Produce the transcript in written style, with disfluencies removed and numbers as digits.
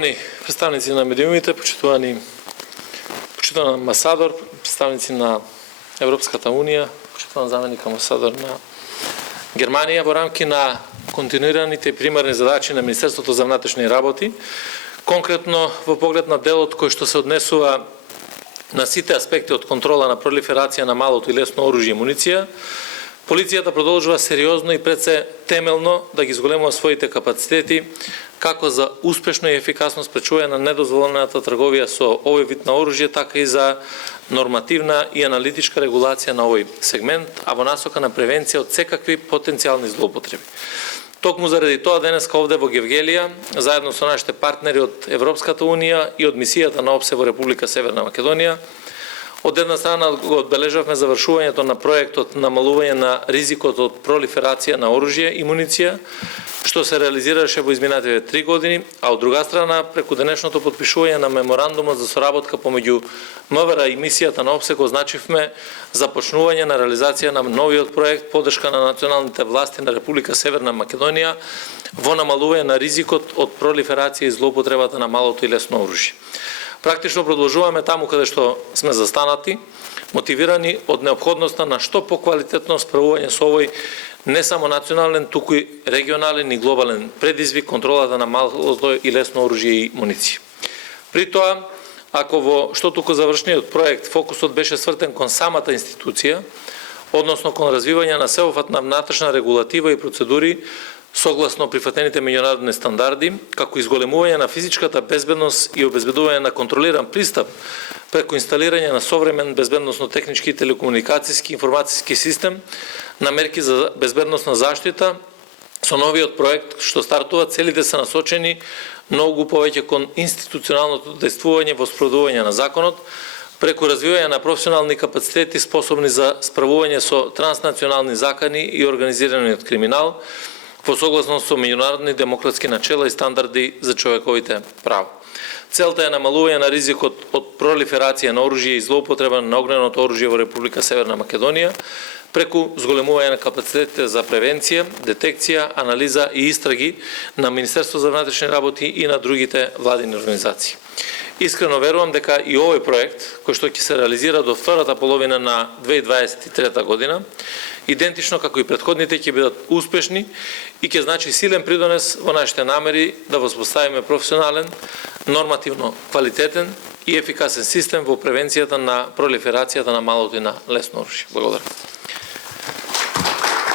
Представници на медиумите, почитуван амбасадор, представници на Европската Унија, почитуван заменик амбасадор на Германија во рамки на континуираните и примарни задачи на Министерството за внатрешни работи, конкретно во поглед на делот кој што се однесува на сите аспекти од контрола на пролиферација на малото и лесно оружје и муниција, полицијата продолжува сериозно и пред се темелно да ги зголемува своите капацитети како за успешно и ефикасно спречување на недозволената трговија со овој вид на оружје, така и за нормативна и аналитичка регулација на овој сегмент, а во насока на превенција од секакви потенцијални злоупотреби. Токму заради тоа денеска овде во Гевгелија, заедно со нашите партнери од Европската Унија и од мисијата на ОПСЕ во Република Северна Македонија, од една страна го одбележавме завршувањето на проектот намалување на ризикот од пролиферација на оружје и муниција, што се реализираше во изминатите 3 години, а од друга страна, преку денешното потпишување на меморандумот за соработка помеѓу МВР и мисијата на ОПСЕ го означивме започнување на реализација на новиот проект поддршка на националните власти на Република Северна Македонија во намалување на ризикот од пролиферација и злоупотребата на малото и лесно оружје. Практично продолжуваме таму каде што сме застанати, мотивирани од неопходноста на што поквалитетно справување со овој не само национален, туку и регионален и глобален предизвик контролата на малото и лесно оружје и муниција. При тоа, ако во што туку завршниот проект фокусот беше свртен кон самата институција, односно кон развивање на сеопфатна внатрешна регулатива и процедури согласно прифатените меѓународни стандарди, како изголемување на физичката безбедност и обезбедување на контролиран пристап преку инсталирање на современ безбедносно-технички и телекомуникацијски информацијски систем на мерки за безбедносна заштита, со новиот проект што стартува, целите се насочени многу повеќе кон институционалното дејствување во спроведување на законот, преку развивање на професионални капацитети способни за справување со транснационални закани и организираниот криминал, во согласност со меѓународни демократски начела и стандарди за човековите права. Целта е намалување на ризикот од пролиферација на оружје и злоупотреба на огненото оружје во Република Северна Македонија, преку зголемување на капацитетите за превенција, детекција, анализа и истраги на Министерство за внатрешни работи и на другите владини организации. Искрено верувам дека и овој проект, кој што ќе се реализира до втората половина на 2023 година, идентично како и претходните, ќе бидат успешни и ќе значи силен придонес во нашите намери да воспоставиме професионален, нормативно квалитетен и ефикасен систем во превенцијата на пролиферацијата на малото и на лесно оружје. Благодарам.